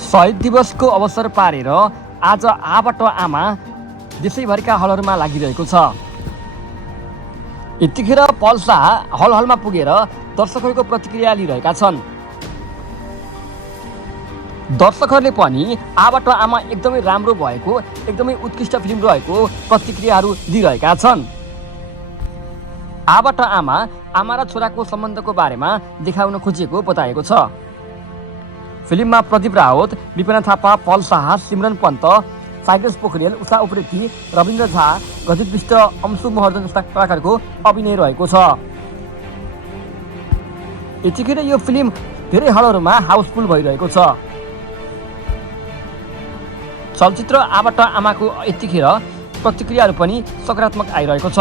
शहीद दिवसको अवसर पारेर आज आबाट आमा देशैभरिका हलहरूमा लागिरहेको छ। यतिखेर पल शाह हल हलमा पुगेर दर्शकहरूको प्रतिक्रिया लिइरहेका छन्। दर्शकहरूले पनि आबाट आमा एकदमै राम्रो भएको, एकदमै उत्कृष्ट फिल्म रहेको प्रतिक्रियाहरू दिइरहेका छन्। आबाट आमा र छोराको सम्बन्धको बारेमा देखाउन खोजिएको बताएको छ। फिल्ममा प्रदीप रावत, विपिना थापा, पल शाह, सिमरन पन्त, साइगस पोखरेल, उषा उप्रेती, रविन्द्र झा, गजित विष्ट, अंशु महर्जन जस्ता कलाकारको अभिनय रहेको छ। यतिखेर यो फिल्म धेरै हलहरूमा हाउसफुल भइरहेको छ। चलचित्र आबाट आमाको यतिखेर प्रतिक्रियाहरू पनि सकारात्मक आइरहेको छ।